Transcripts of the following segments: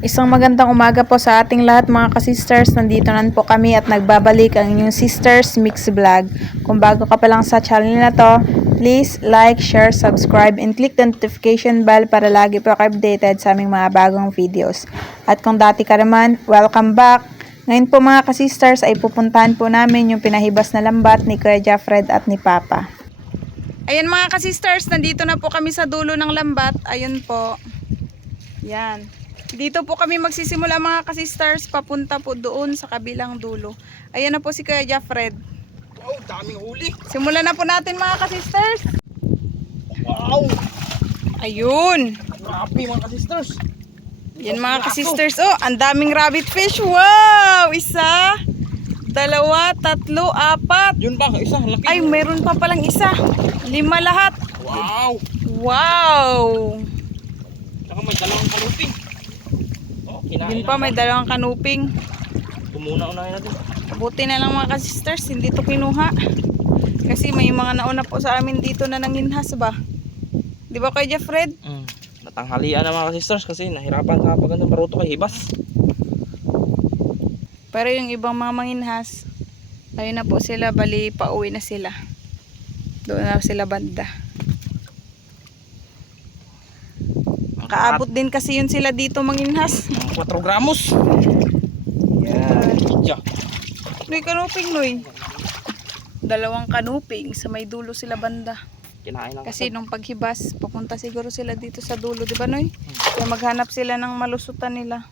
Isang magandang umaga po sa ating lahat mga ka-sisters. Nandito na po kami at nagbabalik ang inyong Sisters Mix Vlog. Kung bago ka pa lang sa channel na to, please like, share, subscribe, and click the notification bell para lagi po kayo updated sa aming mga bagong videos. At kung dati ka naman, welcome back! Ngayon po mga ka-sisters ay pupuntahan po namin yung pinahibas na lambat ni Kuya Jeffred at ni Papa. Ayan mga ka-sisters, nandito na po kami sa dulo ng lambat. Ayun po. Yan. Dito po kami magsisimula mga ka-sisters, papunta po doon sa kabilang dulo. Ayan na po si Kuya Jeffred. Wow, daming huli. Simulan na po natin mga ka-sisters. Wow. Ayun. Grabe mga ka-sisters. Yan mga ka-sisters. Oh, ang daming rabbit fish. Wow! Isa, dalawa, tatlo, apat. Yun ba? Isa, laki. Ay, meron pa palang isa. 5 lahat. Wow. Wow! Saka may dalawang kaluping. Oh, kinain Yun pa, may dalawang kanuping. Tumuna-unahin natin. Buti na lang mga ka-sisters, hindi to kinuha. Kasi may mga nauna po sa amin dito na nanginhas ba? Di ba Kuya Jeffred? Natanghalian na mga ka-sisters kasi nahirapan sa pagandang maruto kay hibas. Pero yung ibang mga manginhas, ayun na po sila, bali pauwi na sila. Doon na sila banda. Kaabot din kasi yun sila dito manginhas. 4 gramos. Yan. Yeah. Noy, kanuping Noy. 2 kanuping sa may dulo sila banda. Kinain lang. Kasi nung paghibas, papunta siguro sila dito sa dulo, di ba Noy? Kaya maghanap sila ng malusutan nila.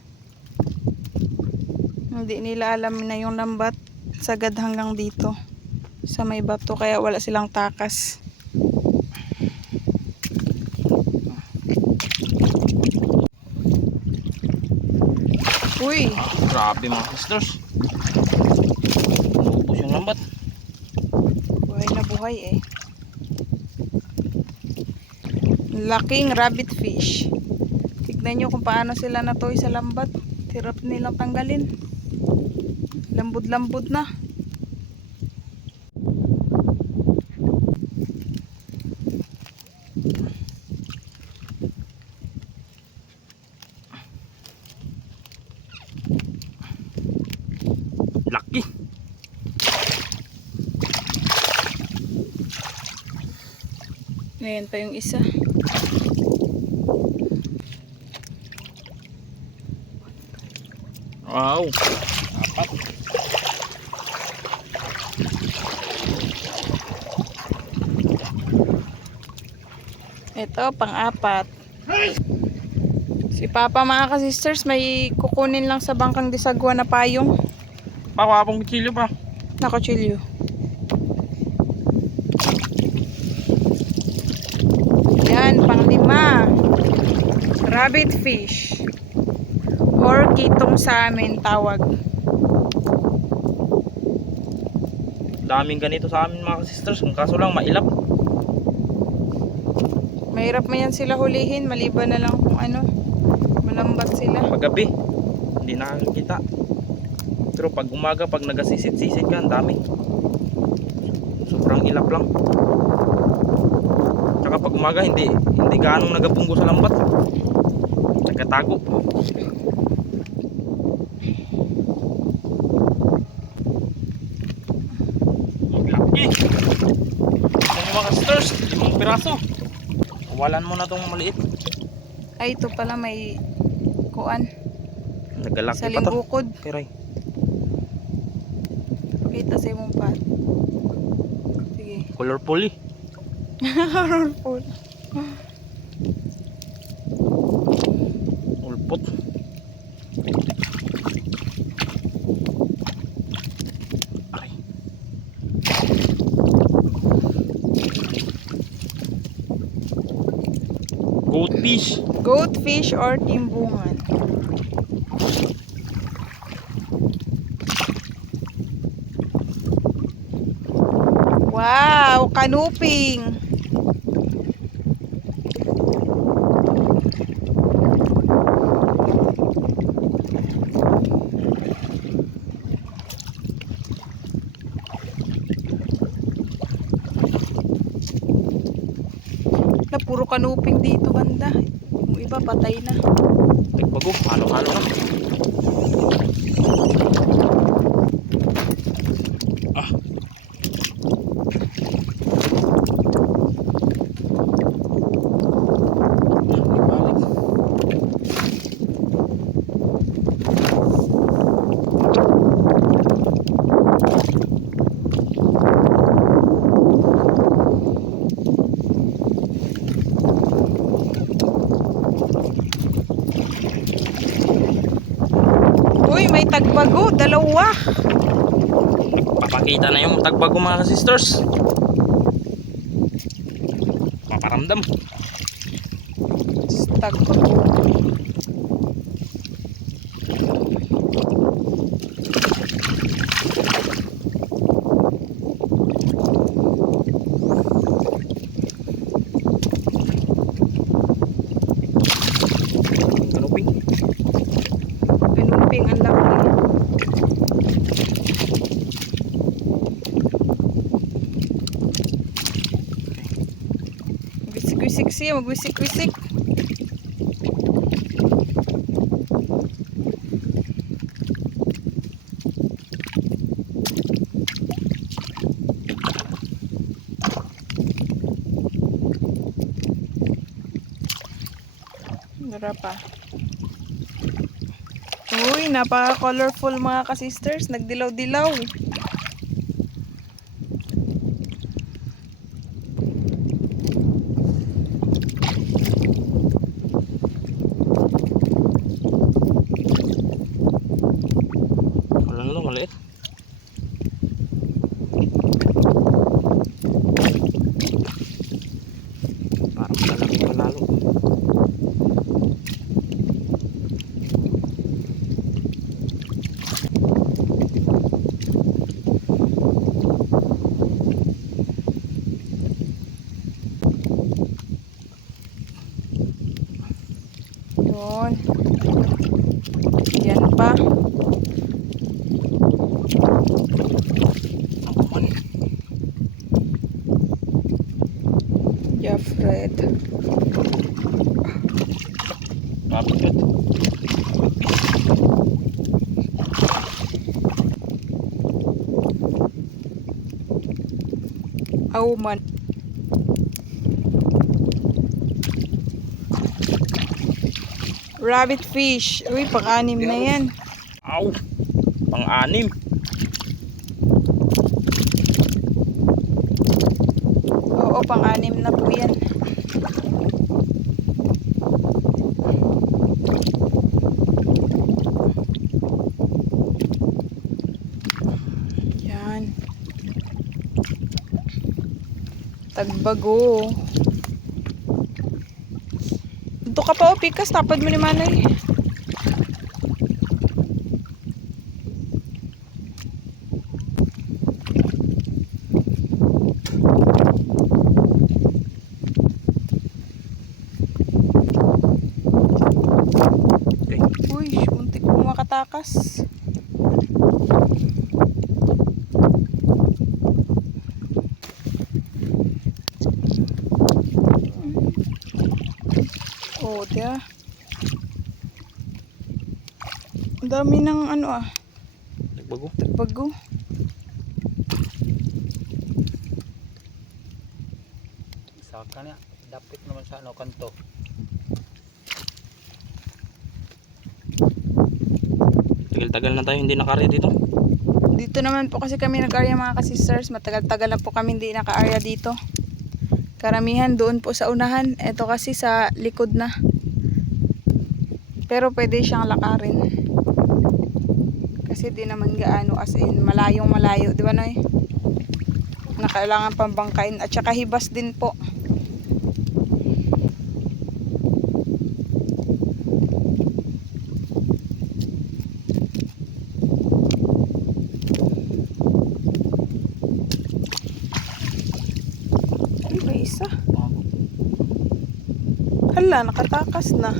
Hindi nila alam na yung lambat sagad hanggang dito sa may bato, kaya wala silang takas. Uy! Grabe mga ka-sisters. Naubos yung lambat. Buhay na buhay eh. Laking rabbit fish. Tignan nyo kung paano sila natoy sa lambat. Hirap nilang tanggalin. Lambod-lambod na. Laki. Ngayon pa yung isa. Wow. Apat. Ito, pang-apat. Si Papa mga ka-sisters, may kukunin lang sa bangkang disagwa na payong. Pakapong kilo pa. Nakachilyo. Yan, pang-5. Rabbit fish. Or kitong sa amin tawag. Daming ganito sa amin mga ka-sisters. Kung kaso lang mailap. Mahirap man yan sila hulihin, maliban na lang kung ano, malambat sila. Paggabi, hindi nakakita. Pero pag umaga, pag nagasisit-sisit ka, ang dami. Sobrang ilap lang. Tsaka pag umaga, hindi gaanong nagabunggo sa lambat. Nagkatago. Maglaki. Ito yung mga stars, 5 piraso. Walan mo na itong maliit. Ay, ito pala may kuan. Nagalaki Sa pa to. limbukod. Kiray. Pakita sa imong pat. Sige. Colorful eh. Colorful. Ulpot. Ay. Goldfish. Goldfish or timbungan. Wow, kanuping. Na puro kanuping dito banda. Yung iba patay na. Bago, halo-halo na. Ah. Uy, may tagbago, dalawa. Papakita na yung tagbago mga ka-sisters. Paparamdam. Tagbago. Kanuping. Pinumping, ang laki. Wisik-wisik siya, magwisik-wisik. Dara pa. Uy, napaka-colorful mga ka-sisters. Nagdilaw-dilaw. Wala na, maliit. Parang malaki panalo. Yun. Yan pa. Jafred. Kapit. Auman. Rabbit fish. Uy, pang-anim na yan. Aw! Pang-anim. Oo, pang-anim na po yan. Yan. Tagbago. Dito ka pa, Pikas. Tapad mo ni Manay. Uy, muntik mo makatakas. Oh, dia. Ang dami ng ano Tagbago. tagbago. Sa kanya, dapat naman sa ano kanto. Tagal-tagal na tayo hindi naka-area dito. Dito naman po kasi kami nag-area mga ka-sisters. Matagal-tagal na po kami hindi naka-area dito. Karamihan doon po sa unahan. Ito kasi sa likod na. Pero pwede siyang lakarin. Kasi di naman gaano as in malayong malayo. Di ba, Noy? Na kailangan pambangkain. At saka hibas din po. Ay, may isa. Hala, nakatakas na.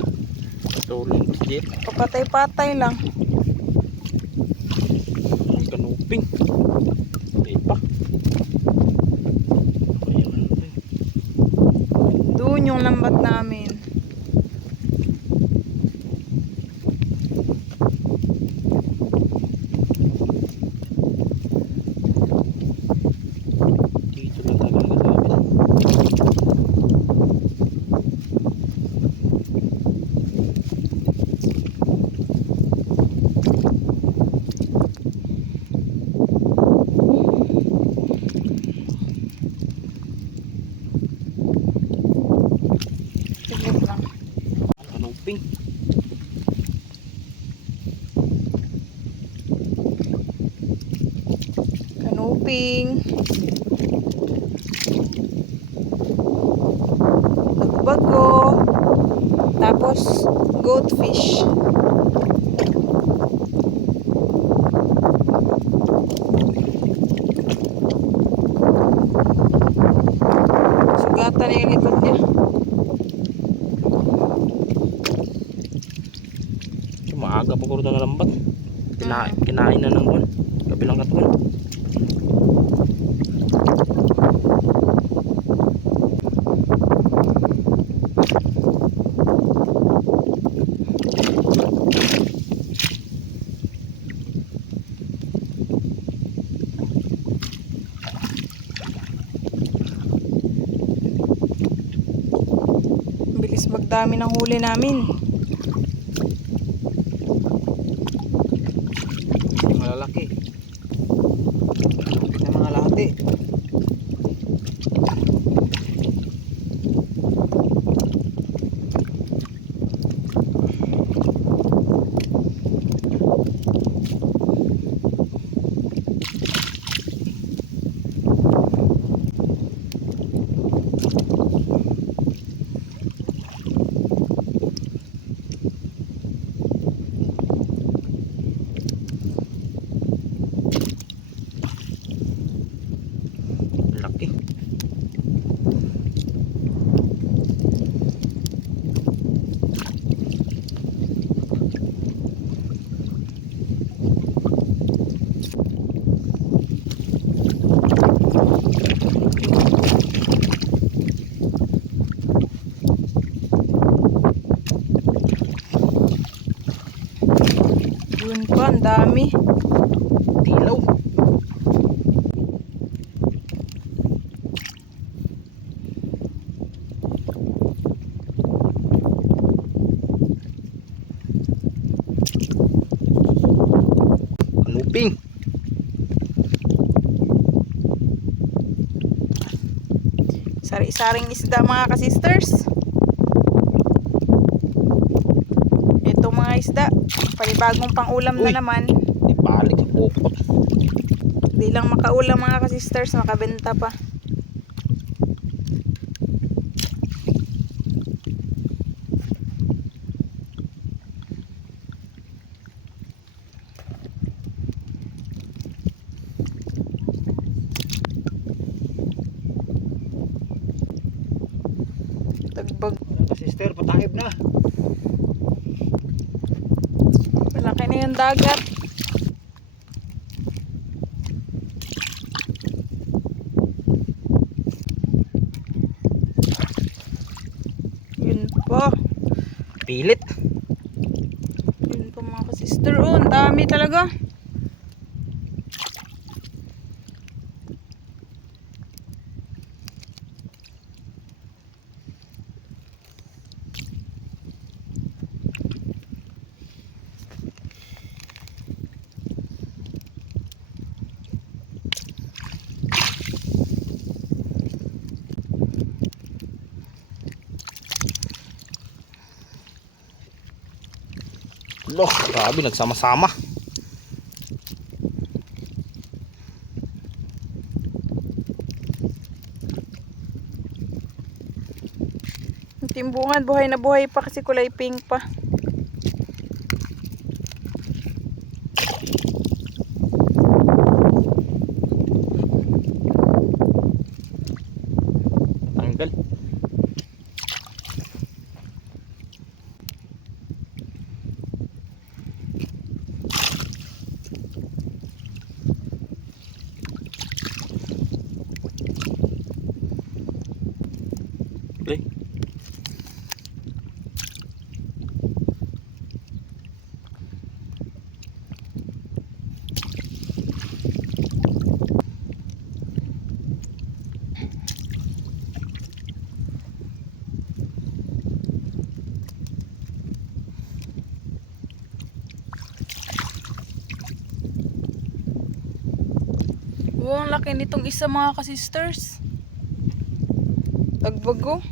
Tuloy. Sige. Papatay-patay lang. Kanuping. Hindi pa. Ayan natin. Doon yung lambat namin. ping. Bago. Tapos goldfish. Sugatan na yung likod niya. Maaga pa ko na lambat. Kinain na ng buwan. Kabilang katuan. Bilis magdami ng huli namin. Malalaki. Kita mga lahati. Laki. Yun pa, ang dami. Tilaw. Kanuping. Sari-saring isda mga kasisters. Ito mga isda, panibagong pang-ulam Uy. na naman. Ibalik ang pukot. Hindi lang makaulam mga kasisters, makabenta pa. Tagbag. Sister, patahib na. Malaki na yung dagat. Yun po. Pilit. Yun po mga kasister. Oh, ang dami talaga. Loh, grabe nagsama-sama. Yung timbungan, buhay na buhay pa kasi kulay pink pa. Tanggal. Okay. Wow, ang laki nitong isa mga kasisters. Tagbago.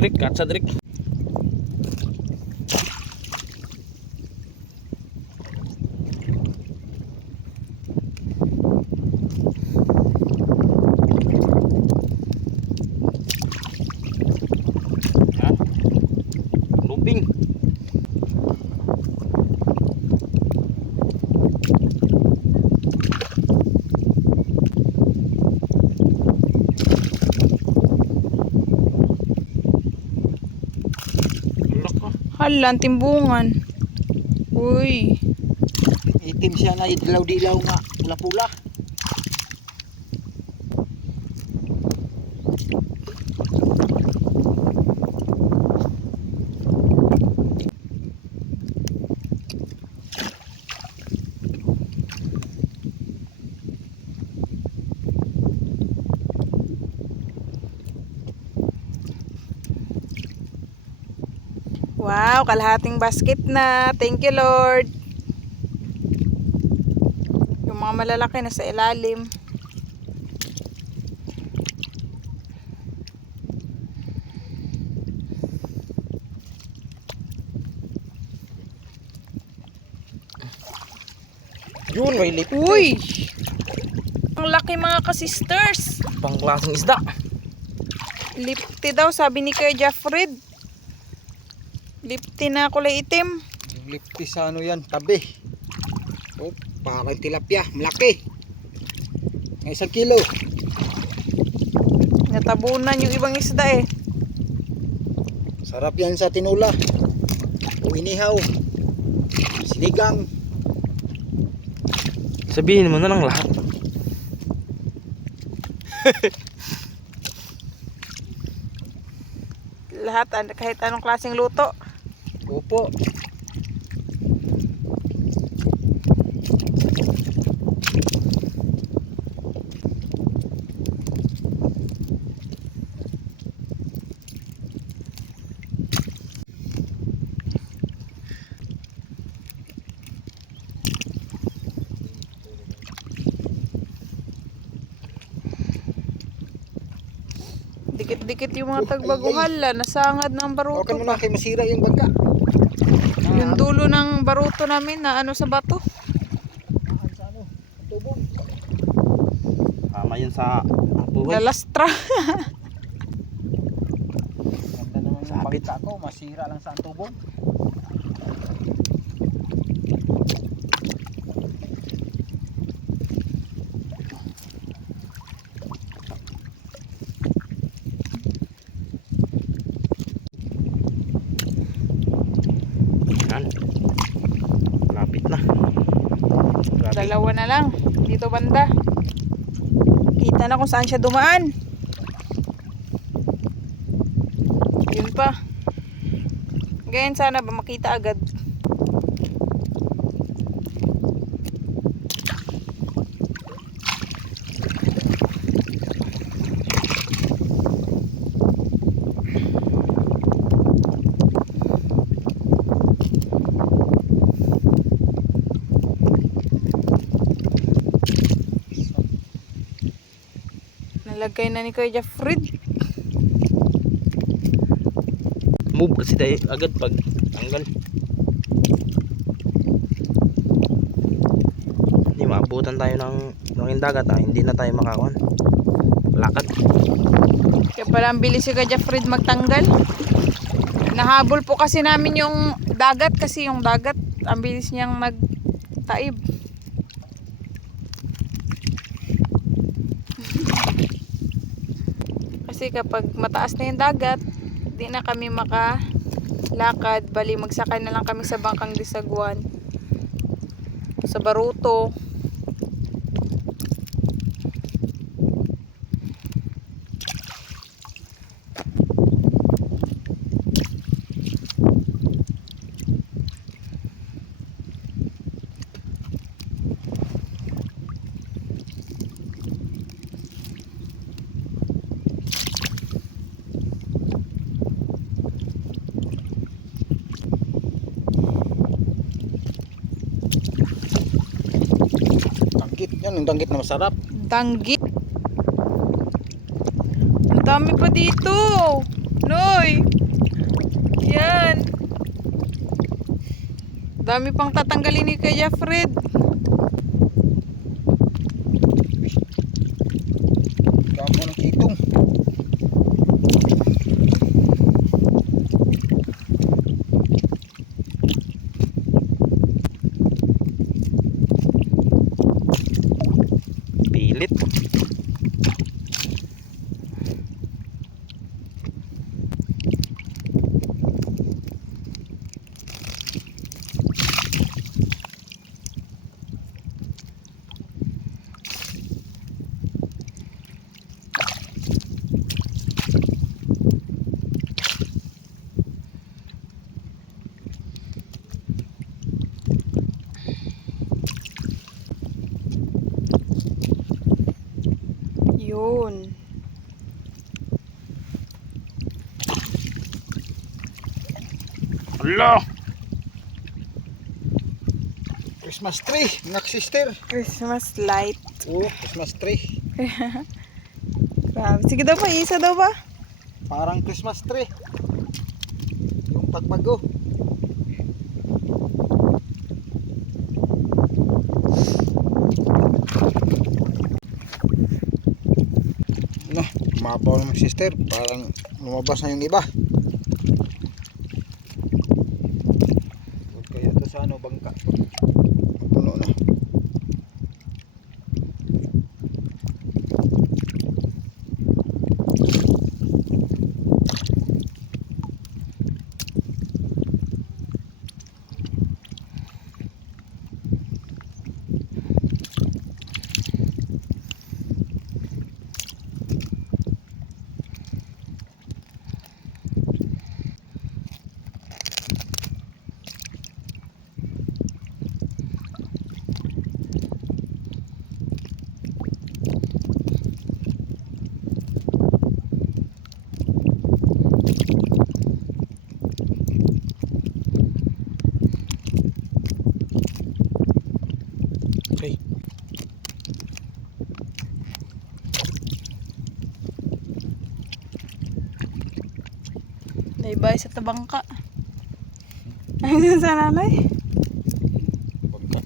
Drik, katsa drik. Hala, ang timbungan. Uy. Itim siya na dilaw-dilaw nga. Pula-pula. Wow, kalahating basket na. Thank you, Lord. Yung mga malalaki na sa ilalim. Yun, may lipte. Uy! Ang laki mga ka-sisters. Pang klaseng isda. Lipti daw, sabi ni Kuya Jeffred. Lipti na kulay itim. Yung lipti sa ano yan, tabi. Oh, parang tilapia, malaki. Ng 1 kilo. Natabunan yung ibang isda eh. Sarap yan sa tinula. O inihaw. Sinigang. Sabihin mo na lang lahat. Lahat, kahit anong klaseng luto. Opo. Dikit-dikit yung mga tagbaguhala. Nasangad ng baruto. Huwag mo na kay masira yung bangka. Yung dulo ng baruto namin na ano sa bato. Sa ano, tubong. Tama yun sa buhay. Lalastra. Ganda naman yung Sabit. bangka ko, masira lang sa tubong. Yan. Lapit na. Grabe. Dalawa na lang. Dito banda. Kita na kung saan siya dumaan. Yun pa. Ganyan sana ba makita agad. Nalagay na ni Kuya Jeffred. Move kasi tayo agad pag tanggal. Hindi maabutan tayo ng dagat hindi na tayo makakuan. Lakad. Kaya pala ang bilis si Kuya Jeffred magtanggal. Nahabol po kasi namin yung dagat kasi yung dagat ang bilis niyang magtaib. Kasi kapag mataas na yung dagat, di na kami makalakad. Bali magsakay na lang kami sa bangkang Disaguan. Sa Baruto. Danggit yan, yung danggit na masarap. Danggit. Ang dami pa dito. Noy. Yan. Dami pang tatanggalin ni Kuya Jeffred. Gamo ng kitong. Pilit. Hala! Christmas tree, mga sister. Christmas light. Oh, Christmas tree. Grabe. Sige daw pa, isa daw ba? Parang Christmas tree. Yung pagbago. No, mabaw naman sister. Parang lumabas na yung iba. Huwag kaya ito sa ano, bangka. Puno na. Okay. Naibay sa tabangka. Ayun sa nanay. Bangka.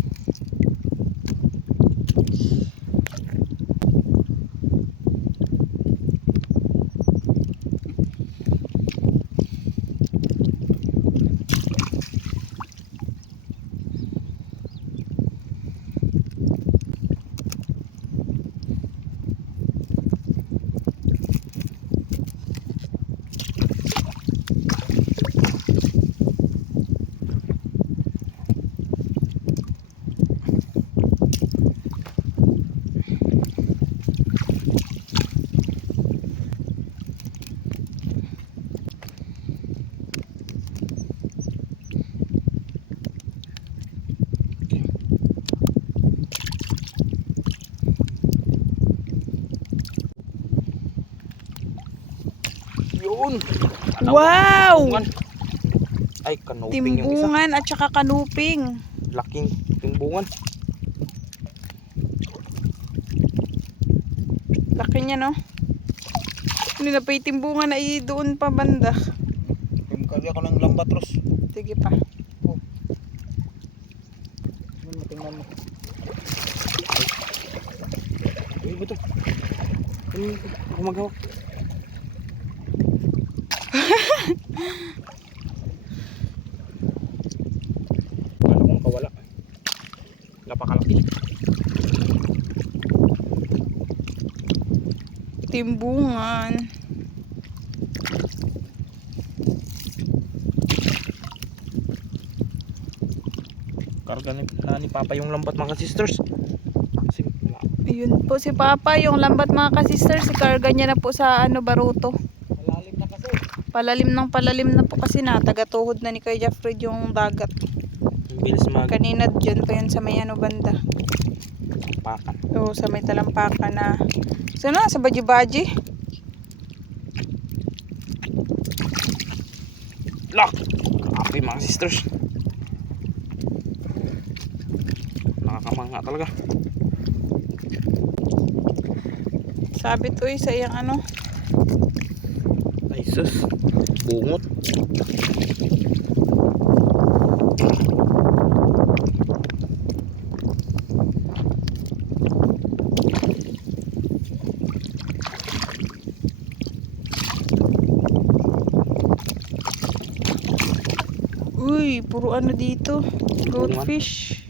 Yun. Wow! Timbungan. Ay, kanuping yung isa. Timbungan at saka kanuping. Laking timbungan. Laki niya, no? Hindi na pa yung timbungan na doon pa banda. Yung kali ako ng lambatros. Sige pa. Tingnan mo. Uy, ba ito? Gumagawa. Kala kong kawala. Napakalaki. Timbungan. Karga ni Papa yung lambat mga sisters. Kasi Ayun po si Papa, yung lambat mga ka-sisters. Ikarga niya na po sa ano, baruto. Malalim na kasi. Palalim na po kasi na. Tagatuhod na ni Kuya Jeffrey yung dagat. ang bilis Kanina dyan pa yun sa may ano banda. magpakan. Oo, sa may talampakan na. So na, sa baji-baji. Lock! Grabe mga sisters. Nakakamanga talaga. Sabi to sa iyang ano. Ay sus. Bungot. Uy, puro ano dito. Goldfish.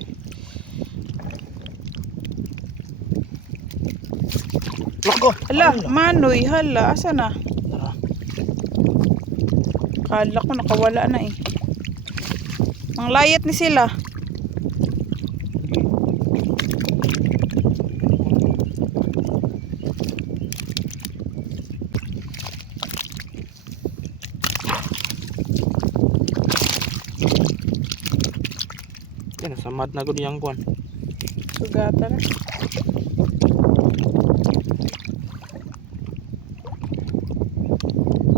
Loko! Hala, manoy, hala, asa na? Tara. Kala ko nakawala na eh. Ang layat ni sila. Yan, samad na ko niyang kuwan. Sugatan na.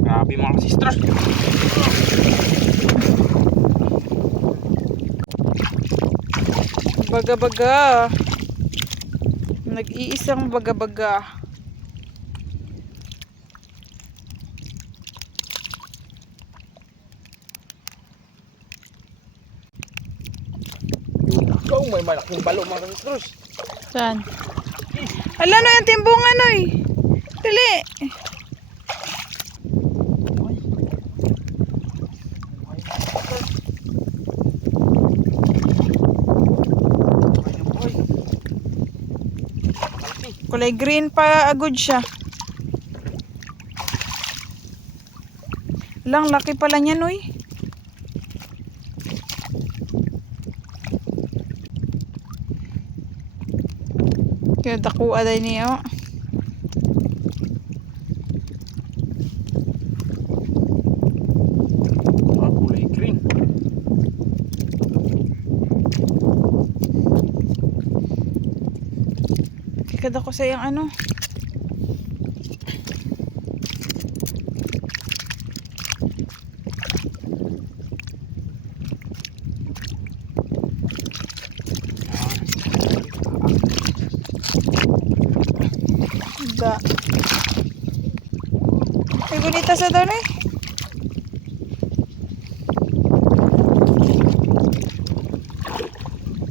Grabe mga sisters. Baga-baga. Nag-iisang baga-baga. Ikaw, may malaking balo mga ka-sisters. Saan? Ala no yung timbungan oy. Dali. Kulay green pa agad siya. Lang laki pala niyan oy. Kaya dako aday niya. Kulay green. Kaya dako sa yung ano. Da. Ay, gunita sa doon eh.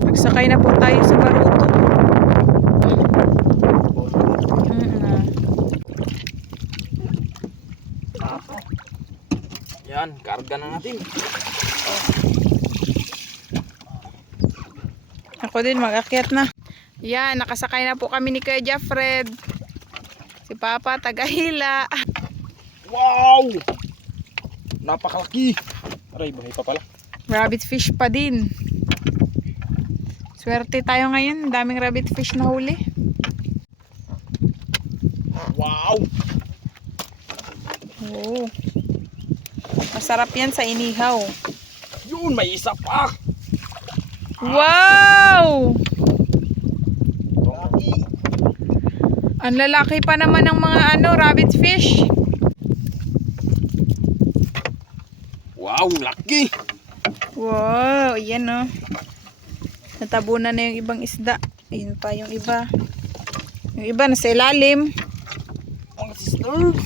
Magsakay na po tayo sa baruto. Yan, karga na natin. Ako din mag-akyat na. Yan, nakasakay na po kami ni Kuya Jeffred. Si Papa, tagahila. Wow! Napakalaki. Aray, buhay pa pala. Rabbit fish pa din. Swerte tayo ngayon. Daming rabbit fish na huli. Wow! Oo. Masarap yan sa inihaw. Yun, may isa pa. Wow! Laki. Ang lalaki pa naman ng mga rabbit fish. Wow, laki. Wow, ayan oh. Natabunan na yung ibang isda. Ayun pa yung iba. Yung iba nasa ilalim. Mga sisters.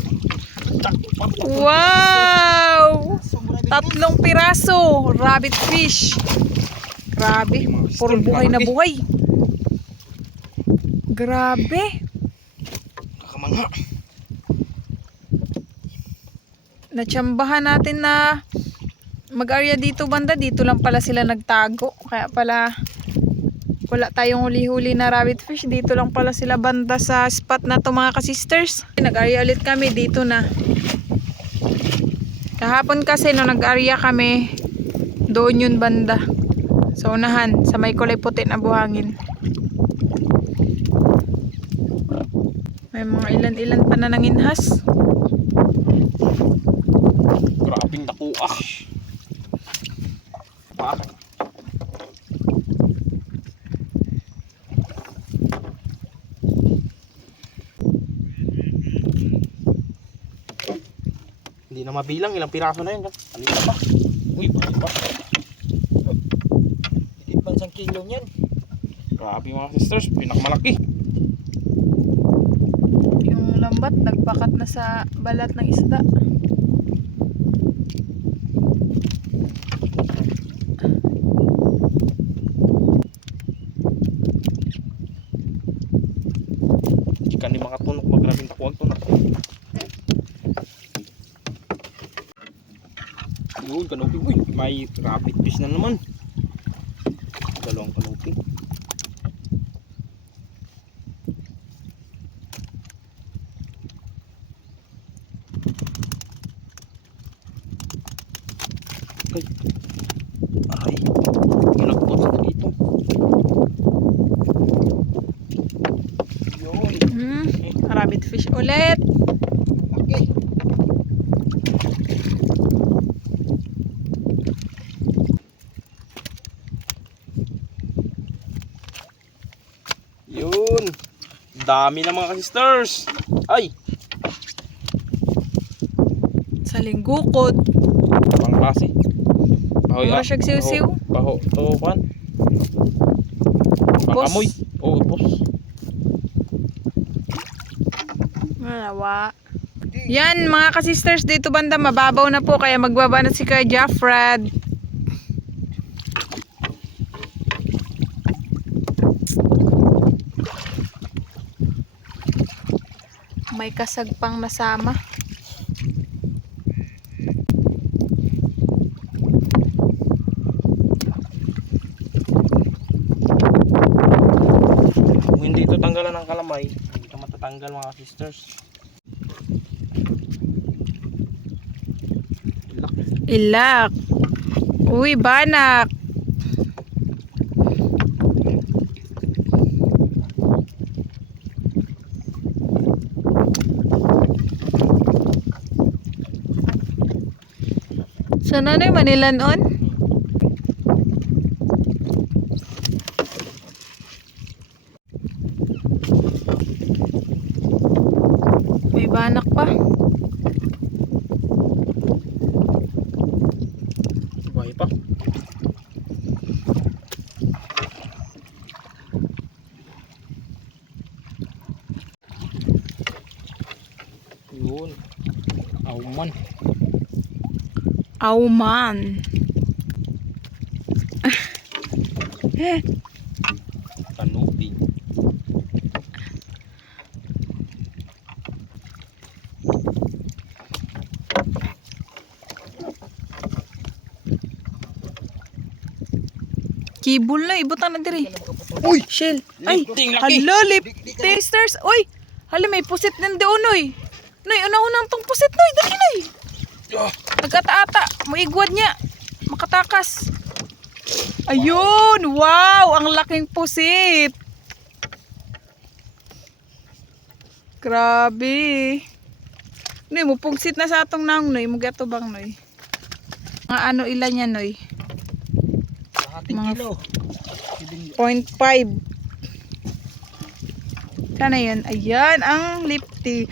Wow! 3 piraso rabbit fish. Grabe, puro buhay na buhay. Grabe. Kakamangha. Natsambahan natin na mag-area dito banda. Dito lang pala sila nagtago. Kaya pala wala tayong huli-huli na rabbit fish. Dito lang pala sila banda sa spot na to mga ka-sisters. Nag-area ulit kami dito na. Kahapon kasi no nag-area kami, doon yun banda. Sa unahan, sa may kulay puti na buhangin. May mga ilan-ilan pa na nanginhas. Grabing nakuha. Pa. Hindi na mabilang ilang piraso na yun. Alita pa. Uy, bakit pa? Higit pa 1 kilo niyan. Grabe mga sisters, pinakamalaki. Yung lambat, nagpakat na sa balat ng isda. Jika ni mga tunok, magrabing takuag tunok. Yun, kanoping. Uy, may rabbit fish na naman. Dalawang kanoping. Ay, aray, nagpot sa dito. Yun, Rabbit fish ulit. Laki. yun. Dami na mga sisters. Ay, Sa linggukod. pang klase. Mura siyang siw-siw. Baho, to pan. Upos. Amoy. Oh, upos. Malawa. Yan mga ka-sisters, dito banda mababaw na po kaya magbaba na si Kuya Jaffrad. May kasag pang nasama. Kung hindi ito tanggalan ng kalamay, hindi ito matatanggal mga sisters. Ilak. Ilak. Uy, banak. Sana na yung Manilanon? May banak pa. Buhay pa. Yun. Auman. Auman. Kanupi. Kibul na, ibutang na diri. Uy! Shell. Ay, Lifting, laki. hala, lip tasters. Uy, hala, may pusit ng doon, uy. Noy, unang-unang tong pusit, noy. Dali, noy. Nagkataata, maigwad niya. Makatakas. Ayun, wow, ang laking pusit. Grabe. Noy, mupugsit na sa atong nang, noy. Mugato bang, noy. Mga ano ilan niya, noy. Ating Mga kilo. 0.5. Sana yun. Ayan, ang lipty.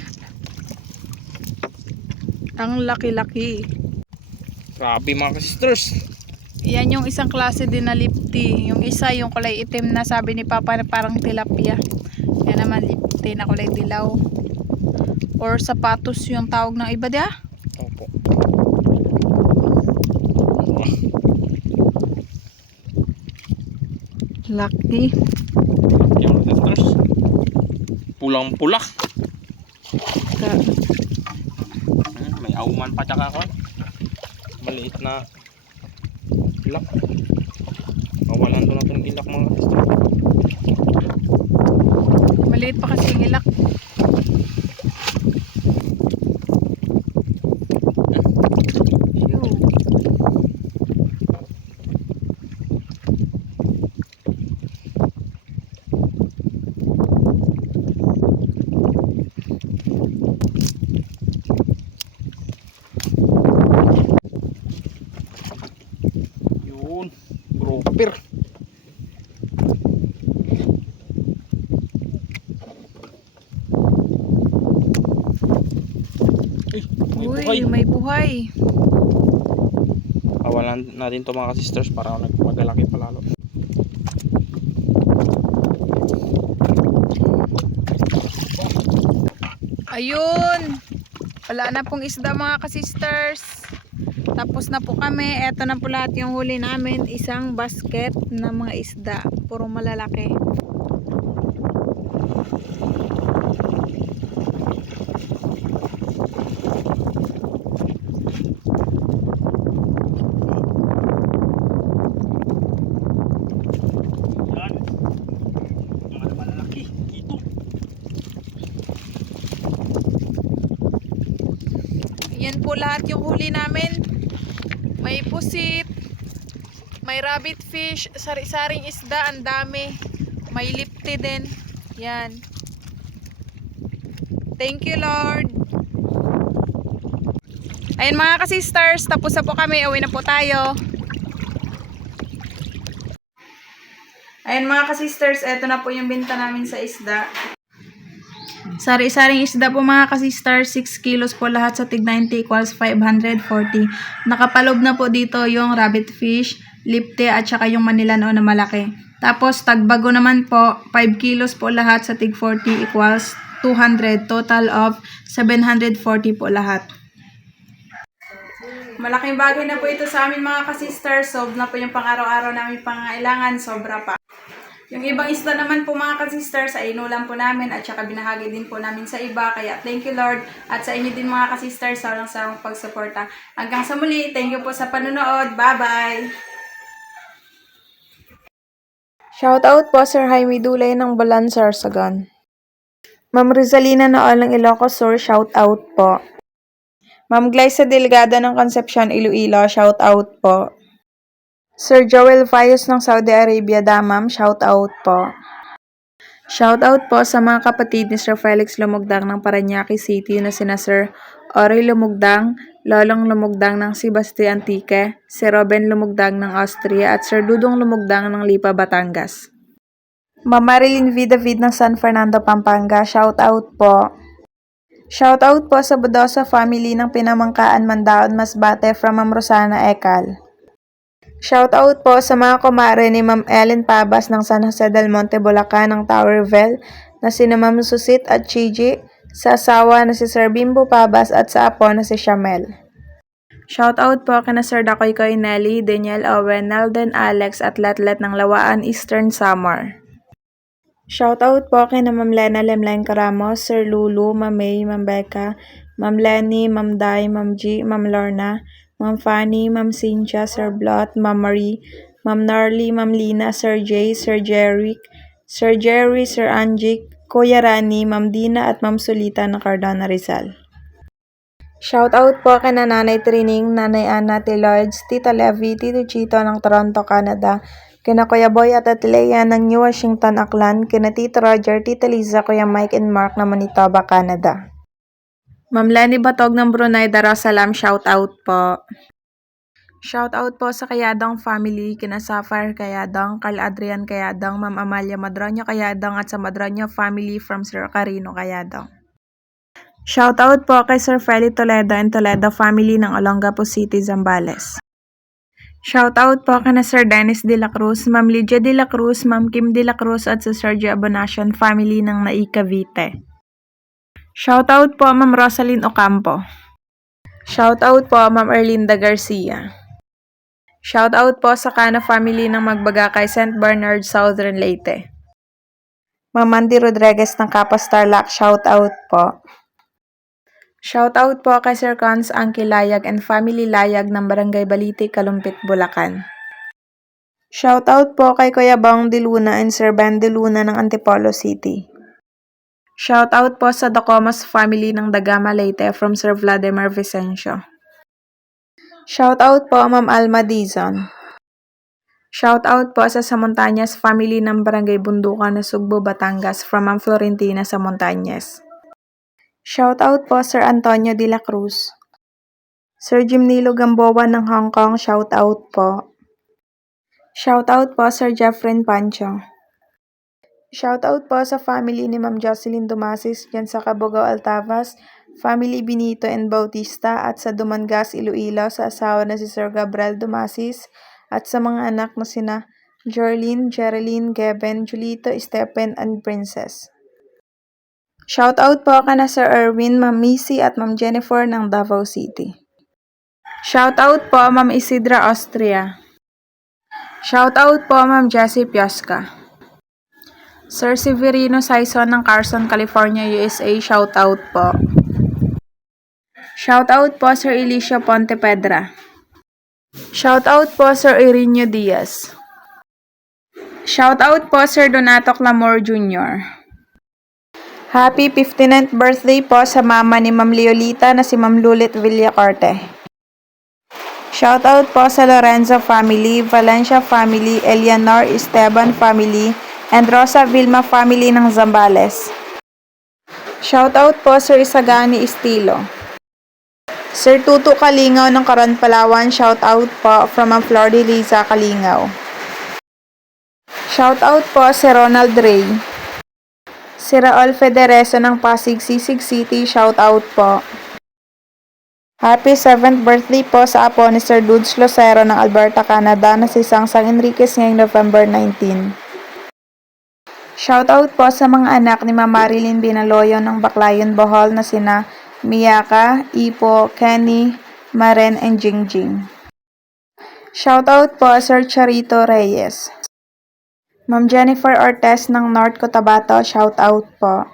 Ang laki-laki. Grabe mga sisters. Yan yung isang klase din na lipty. Yung isa, yung kulay itim na sabi ni Papa na parang tilapia. Yan naman lipty na kulay dilaw. Or sapatos yung tawag ng iba dia. Opo. Laki. Yung sisters. Pulang-pula. May auman pa tsaka ako. Maliit na ilak. Kawalan to natin ilak mga sisters. Maliit pa kasi yung ilak. Yun. Grouper. May buhay. Uy, may buhay. Kawalan natin to mga sisters para magpagalaki palalo. Ayun. Wala na pong isda mga ka-sisters. Tapos na po kami. Eto na po lahat yung huli namin. Isang basket na mga isda. Puro malalaki. Yan. Mga malalaki. Ito. Yan po lahat yung huli namin. May pusit, may rabbit fish, sari-saring isda, ang dami. May lipty din. Yan. Thank you, Lord. Ayun mga ka-sisters, tapos na po kami. Uwi na po tayo. Ayun mga ka-sisters, eto na po yung binta namin sa isda. Sari-saring isda po mga ka-sisters, 6 kilos po lahat sa tig 90 equals 540. Nakapalob na po dito yung rabbit fish, lipte at saka yung Manilano na malaki. Tapos tagbago naman po, 5 kilos po lahat sa tig 40 equals 200, total of 740 po lahat. Malaking bagay na po ito sa amin mga ka-sisters. Solve na po yung pang-araw-araw namin pangailangan. Sobra pa. Yung ibang isda naman po mga ka-sisters ay inulam po namin at saka binahagi din po namin sa iba. Kaya thank you Lord. At sa inyo din mga ka-sisters, salang-salang pagsuporta. Hanggang sa muli, thank you po sa panonood. Bye-bye! Shoutout po Sir Jaime Dulay ng Balan, Sorsogon. Ma'am Rizalina Nool ng Ilocos Sur, shoutout po. Ma'am Glyza Delgado ng Concepcion, Iloilo, shoutout po. Sir Joel Fayos ng Saudi Arabia, Damam, shoutout po. Shoutout po sa mga kapatid ni Sir Felix Lumugdang ng Parañaque City na sina Sir Ori Lumugdang, Lolong Lumugdang ng Sebastian Antique, si Robin Lumugdang ng Austria at Sir Dudong Lumugdang ng Lipa, Batangas. Ma'am Marilyn V. David ng San Fernando, Pampanga, shoutout po. Shoutout po sa Budosa family ng Pinamangkaan, Mandaon, Masbate from Ma'am Rosana Ekal. Shoutout po sa mga kumare ni Ma'am Ellen Pabas ng San Jose del Monte, Bulacan ng Towerville na sina Ma'am Susit at Chiji, sa asawa na si Sir Bimbo Pabas at sa apo na si Shamel. Shoutout po kina Sir Dakoy Koy Nelly, Daniel Owen, Nelden Alex at Letlet ng Lawaan, Eastern Samar. Shoutout po kina Ma'am Lena Lemleng Caramos, Sir Lulu, Ma'am May, Ma'am Becca, Ma'am Lenny, Ma'am Dai, Ma'am G, Ma'am Lorna, Ma'am Fanny, Ma'am Cynthia, Sir Blot, Ma'am Marie, Ma'am Narly, Ma'am Lina, Sir Jay, Sir Jeric, Sir Jerry, Sir Angic, Kuya Rani, Ma'am Dina at Ma'am Sulita ng Cardona, Rizal. Shoutout po kina Nanay Trining, Nanay Ana, Lloyds, Tita Levy, Tito Chito ng Toronto, Canada, kina Kuya Boy at Atlea ng New Washington, Aklan, kina Tito Roger, Tita Liza, Kuya Mike and Mark ng Manitoba, Canada. Ma'am Lenny Batog ng Brunei Darussalam, shoutout po. Shoutout po sa Kayadang family, kina Sapphire Kayadang, Carl Adrian Kayadang, Ma'am Amalia Madroño Kayadang at sa Madroño family from Sir Carino Kayadang. Shoutout po kay Sir Feli Toledo and Toledo family ng Olongapo City, Zambales. Shoutout po kina Sir Dennis De La Cruz, Ma'am Lydia De La Cruz, Ma'am Kim De La Cruz at sa Sergio Abonacion family ng Nai Cavite. Shoutout po Ma'am Rosalyn Ocampo. Shoutout po Ma'am Erlinda Garcia. Shoutout po sa Cano family ng Magbagakay, St. Bernard, Southern Leyte. Ma'am Mandy Rodriguez ng Kapas Tarlac, shoutout po. Shoutout po kay Sir Cons Angki Layag and Family Layag ng Barangay Baliti, Kalumpit, Bulacan. Shoutout po kay Kuya Bong De Luna and Sir Ben De Luna ng Antipolo City. Shoutout po sa Dacomos family ng Dagama, Leyte from Sir Vladimir Vicencio. Shoutout po Ma'am Alma Dizon. Shoutout po sa Samontañas family ng Barangay Bundukan na Sugbo, Batangas from Ma'am Florentina Samontañas. Shoutout po Sir Antonio De La Cruz. Sir Jimnilo Gamboa ng Hong Kong, shoutout po. Shoutout po Sir Jeffrey Pancho. Shoutout po sa family ni Ma'am Jocelyn Dumasis dyan sa Cabugao, Altavas, family Benito and Bautista at sa Dumangas, Iloilo sa asawa na si Sir Gabriel Dumasis at sa mga anak na sina Jorlyn, Geraldine, Geben, Julito, Stephen and Princess. Shoutout po kana Sir Erwin, Ma'am Missy at Ma'am Jennifer ng Davao City. Shoutout po Ma'am Isidra, Austria. Shoutout po Ma'am Jessie Piosca. Sir Severino Saison ng Carson, California, USA, shoutout po. Shoutout po Sir Elisha Pontepedra. Shoutout po Sir Irinio Diaz. Shoutout po Sir Donato Clamor Jr. Happy 59th birthday po sa mama ni Ma'am Leolita na si Ma'am Lulit Villacorte. Shoutout po sa Lorenzo family, Valencia family, Eleanor Esteban family, and Rosa Vilma family ng Zambales. Shoutout po Sir Isagani Estilo. Sir Tutu Kalingaw ng Coron, Palawan, shoutout po from Ma'am Flor de Liza Kalingaw. Shoutout po si Ronald Ray. Si Raul Federeso ng Pasig, Sisig City, shoutout po. Happy 7th birthday po sa apo ni Sir Dudes Lucero ng Alberta, Canada na si Sangsang Enriquez ngayong November 19. Shoutout po sa mga anak ni Ma'am Marilyn Binaloyo ng Baclayon, Bohol na sina Miyaka, Ipo, Kenny, Maren, and Jingjing. Shoutout po Sir Charito Reyes. Ma'am Jennifer Ortez ng North Cotabato, shoutout po.